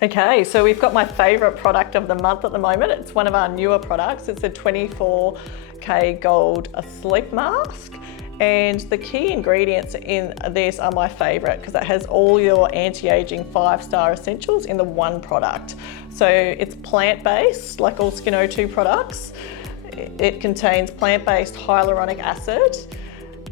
Okay, so we've got my favourite product of the month at the moment. It's one of our newer products. It's a 24K Gold Sleep Mask. And the key ingredients in this are my favourite because it has all your anti-aging 5-star essentials in the one product. So it's plant-based, like all Skin O2 products. It contains plant-based hyaluronic acid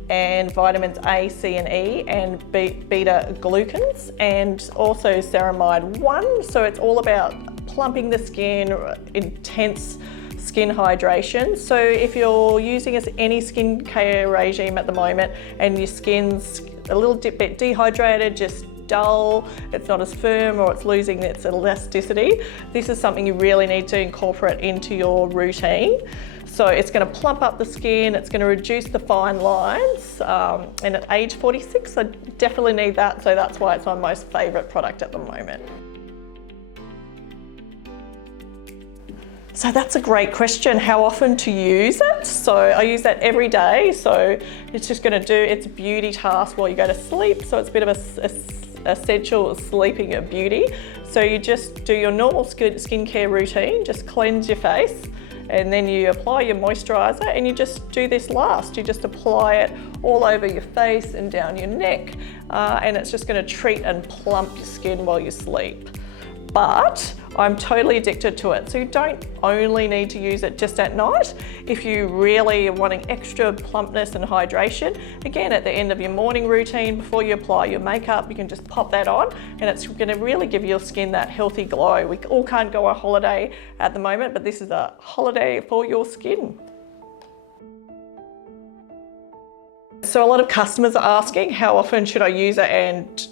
and vitamins A, C and E and beta glucans, and also ceramide 1. So it's all about plumping the skin, intense skin hydration. So if you're using any skincare regime at the moment and your skin's a little bit dehydrated, just dull, it's not as firm, or it's losing its elasticity, this is something you really need to incorporate into your routine. So it's going to plump up the skin, it's going to reduce the fine lines, and at age 46 I definitely need that, so that's why it's my most favourite product at the moment. So that's a great question, how often to use it? So I use that every day, so it's just going to do its beauty task while you go to sleep, so it's a bit of a essential sleeping beauty. So you just do your normal skincare routine, just cleanse your face, and then you apply your moisturiser, and you just do this last. You just apply it all over your face and down your neck, and it's just going to treat and plump your skin while you sleep. But I'm totally addicted to it, so you don't only need to use it just at night. If you really are wanting extra plumpness and hydration, again at the end of your morning routine before you apply your makeup, you can just pop that on, and it's going to really give your skin that healthy glow. We all can't go on holiday at the moment, but this is a holiday for your skin. So a lot of customers are asking how often should I use it and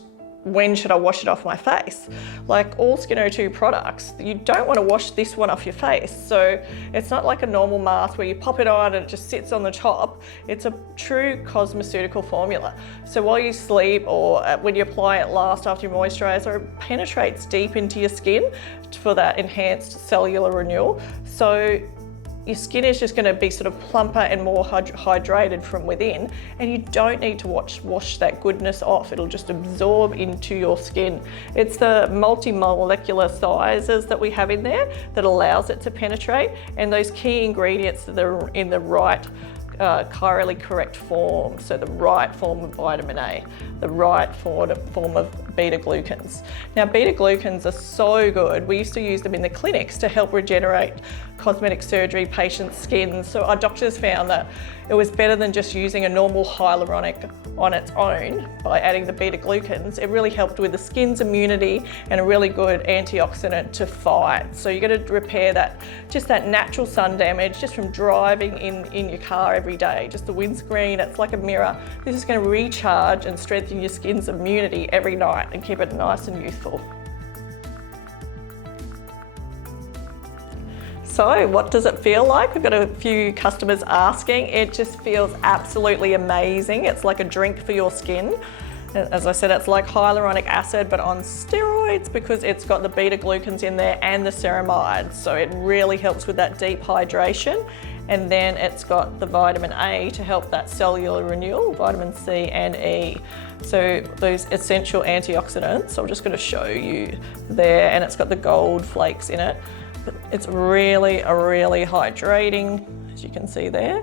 when should I wash it off my face? Like all Skin O2 products, you don't want to wash this one off your face. So it's not like a normal mask where you pop it on and it just sits on the top. It's a true cosmeceutical formula. So while you sleep or when you apply it last after your moisturiser, it penetrates deep into your skin for that enhanced cellular renewal. So your skin is just going to be sort of plumper and more hydrated from within, and you don't need to wash that goodness off. It'll just absorb into your skin. It's the multi-molecular sizes that we have in there that allows it to penetrate, and those key ingredients that are in the right chirally correct form, so the right form of vitamin A, the right form of beta glucans. Now beta glucans are so good. We used to use them in the clinics to help regenerate cosmetic surgery patients' skin. So our doctors found that it was better than just using a normal hyaluronic on its own. By adding the beta glucans, it really helped with the skin's immunity and a really good antioxidant to fight. So you're going to repair that, just that natural sun damage just from driving in your car every day. Just the windscreen, it's like a mirror. This is going to recharge and strengthen your skin's immunity every night and keep it nice and youthful. So what does it feel like? We've got a few customers asking. It just feels absolutely amazing. It's like a drink for your skin. As I said, it's like hyaluronic acid, but on steroids, because it's got the beta glucans in there and the ceramide. So it really helps with that deep hydration. And then it's got the vitamin A to help that cellular renewal, vitamin C and E. So those essential antioxidants, I'm just going to show you there, and it's got the gold flakes in it. It's really hydrating, as you can see there.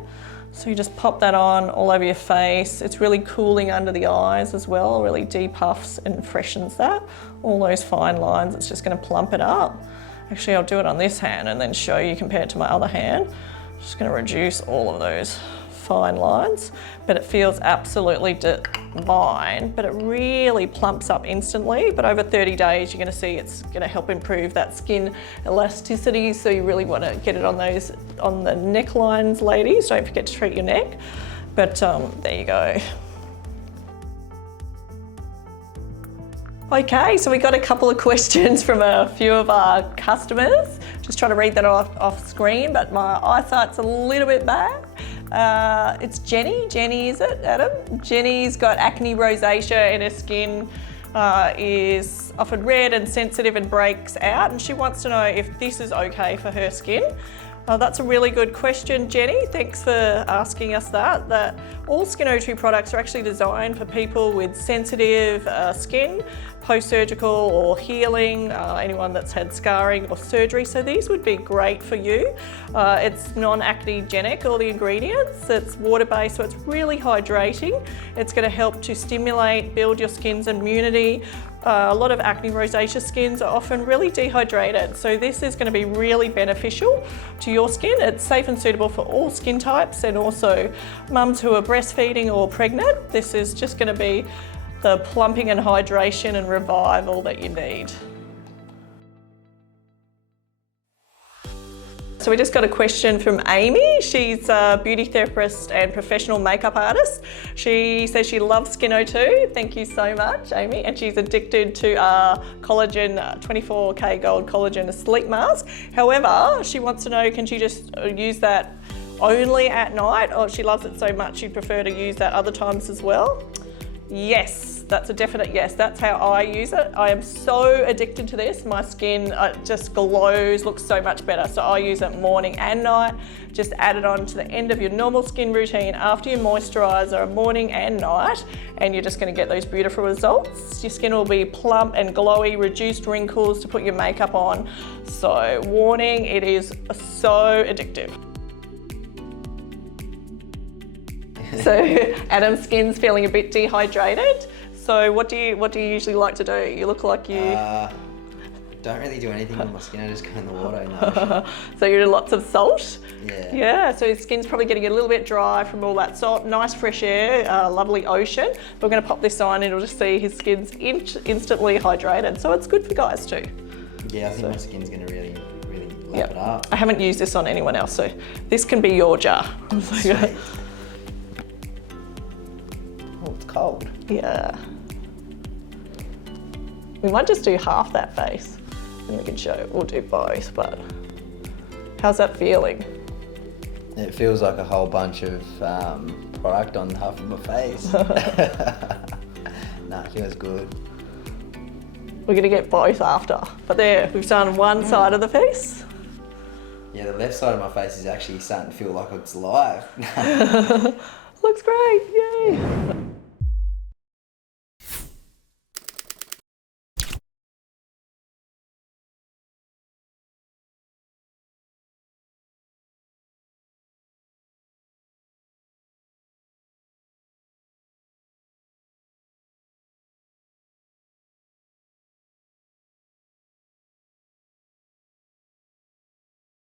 So you just pop that on all over your face. It's really cooling under the eyes as well, really depuffs and freshens that. All those fine lines, it's just going to plump it up. Actually, I'll do it on this hand and then show you compared to my other hand. Just going to reduce all of those fine lines, but it feels absolutely divine, but it really plumps up instantly. But over 30 days, you're going to see it's going to help improve that skin elasticity. So you really want to get it on the necklines, ladies. Don't forget to treat your neck. But there you go. Okay, so we got a couple of questions from a few of our customers. Just trying to read that off screen, but my eyesight's a little bit bad. It's Jenny. Jenny, is it, Adam? Jenny's got acne rosacea and her skin is often red and sensitive and breaks out, and she wants to know if this is okay for her skin. That's a really good question, Jenny. Thanks for asking us that. That all Skin02 products are actually designed for people with sensitive skin, post-surgical or healing, anyone that's had scarring or surgery. So these would be great for you. It's non-acnegenic, all the ingredients. It's water-based, so it's really hydrating. It's going to help to stimulate, build your skin's immunity. A lot of acne rosacea skins are often really dehydrated, so this is going to be really beneficial to your skin. It's safe and suitable for all skin types, and also mums who are breastfeeding or pregnant. This is just going to be the plumping and hydration and revival that you need. So we just got a question from Amy. She's a beauty therapist and professional makeup artist. She says she loves Skin02. Thank you so much, Amy. And she's addicted to our collagen, 24K Gold Collagen Sleep Mask. However, she wants to know, can she just use that only at night? Or she loves it so much she'd prefer to use that other times as well? Yes, that's a definite yes. That's how I use it. I am so addicted to this. My skin just glows, looks so much better. So I use it morning and night. Just add it on to the end of your normal skin routine after your moisturiser, morning and night, and you're just going to get those beautiful results. Your skin will be plump and glowy, reduced wrinkles to put your makeup on. So warning, it is so addictive. So Adam's skin's feeling a bit dehydrated. So what do you usually like to do? You look like you... Don't really do anything with my skin, I just go in the water in the ocean. So you do lots of salt? Yeah. Yeah, so your skin's probably getting a little bit dry from all that salt. Nice fresh air, lovely ocean. We're going to pop this on and you'll just see his skin's instantly hydrated. So it's good for guys too. Yeah, I think my skin's going to really lap it up. I haven't used this on anyone else, so this can be your jar. Sweet. Oh, it's cold. Yeah. We might just do half that face and we can show, we'll do both, but how's that feeling? It feels like a whole bunch of product on half of my face. Nah, it feels good. We're gonna get both after, but there, we've done one side of the face. Yeah, the left side of my face is actually starting to feel like it's alive. Looks great, yay.